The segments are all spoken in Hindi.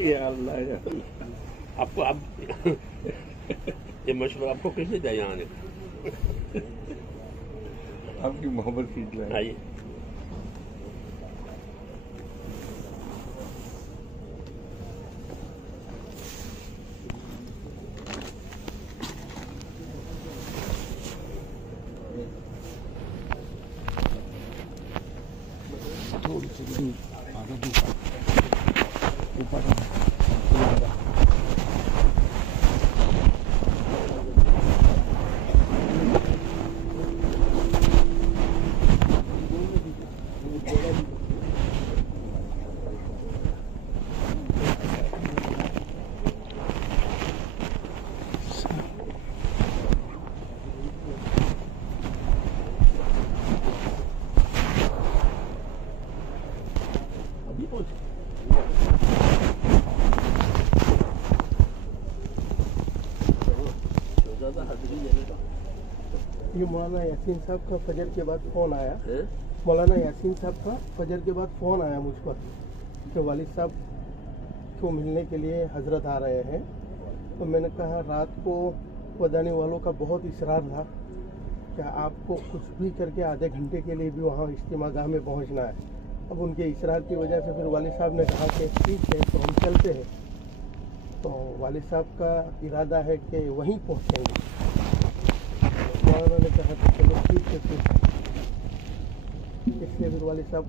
या अल्लाह या आपको आप ये मशवरा आपको किसने दिया यहाँ आने? आपकी मोहब्बत खींच लाए। आइए। थोड़ी सी आगे ऊपर ये मौलाना यासीन साहब का फजर के बाद फ़ोन आया। मौलाना यासीन साहब का फजर के बाद फ़ोन आया मुझ पर कि वालिद साहब को मिलने के लिए हजरत आ रहे हैं। तो मैंने कहा रात को वदानी वालों का बहुत इसरार था कि आपको कुछ भी करके आधे घंटे के लिए भी वहाँ इज्तिमा गाह में पहुँचना है। अब उनके इसरार की वजह से फिर वालिद साहब ने कहा कि ठीक है तो हम चलते हैं। तो वालिद साहब का इरादा है कि वहीं पहुँचेंगे। उन्होंने कहा कि चलो ठीक है फिर, इसलिए फिर वालिद साहब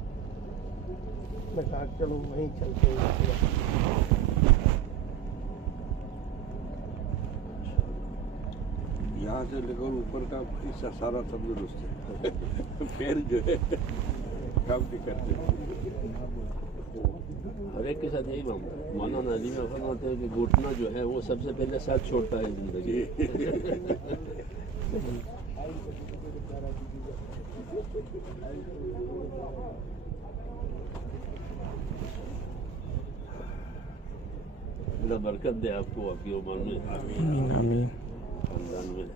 ने कहा चलो वहीं चलते हैं। यहाँ से लेकर ऊपर का हिस्सा सारा तंदुरुस्त है। पैर जो है काम नहीं करते। हर एक के साथ यही मामला। मौलाना अली में फरमाते हैं कि घुटना जो है वो सबसे पहले साथ छोड़ता है जिंदगी। अल्लाह बरकत दे आपको, आपकी उम्र में, आमीन आमीन। खानदान में।